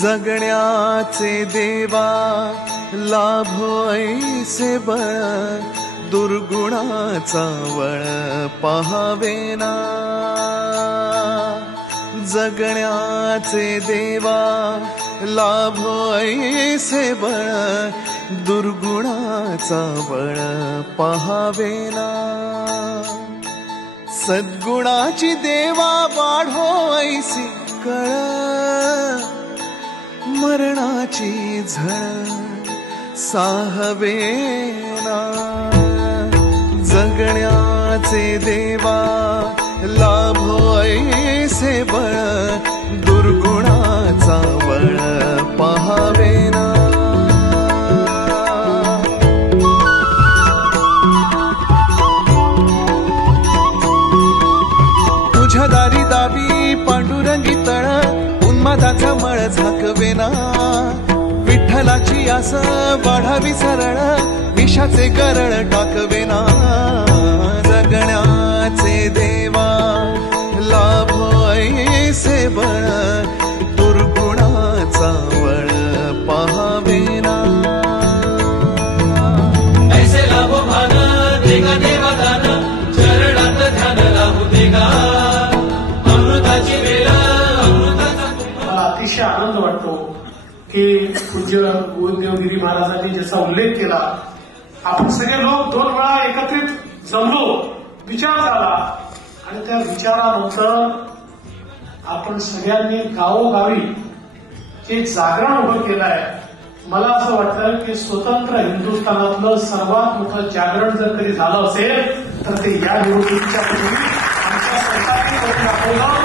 जगण्याचे देवा लाभो ऐसे बळ, दुर्गुणाचा वळ पहावेना. जगण्याचे देवा लाभो ऐसे बळ, दुर्गुणाचा बळ पहावेना. सद्गुणाची देवा वाढो ऐसी कळ, मरणाची झळ साहवेना. जगण्याचे देवा लाभो ऐसे बळ, दुर्गुणाचा बळ पहावेना. तुझ्या दारी दावी पांडुरंगी तळ, उन्मादाचा मळ झाकवेना. विठ्ठलाची आस वाढावी सरळ, विषाचे गरळ टाकवेना. जगण्याचे देवा लाभो ऐसे बळ, दुर्गुणाचा वळ पहावेना. ऐसे लाभो भान देगा देवा दान, चरणात ध्यान लाभू देगा. अमृताची वेळ अमृताचा. मला अतिशय आनंद वाटतो की पूज्य गोविंददेवगिरी महाराजांनी ज्याचा उल्लेख केला, आपण सगळे लोक 2 वेळा एकत्रित जमलो, विचार झाला आणि त्या विचारानंतर आपण सगळ्यांनी गावोगावी जे जागरण उभं केलं आहे. मला असं वाटतं की स्वतंत्र हिंदुस्थानातलं सर्वात मोठं जागरण जर कधी झालं असेल तर ते या निवडणुकीच्या पूर्वी आमच्या सरकारने करून दाखवलं.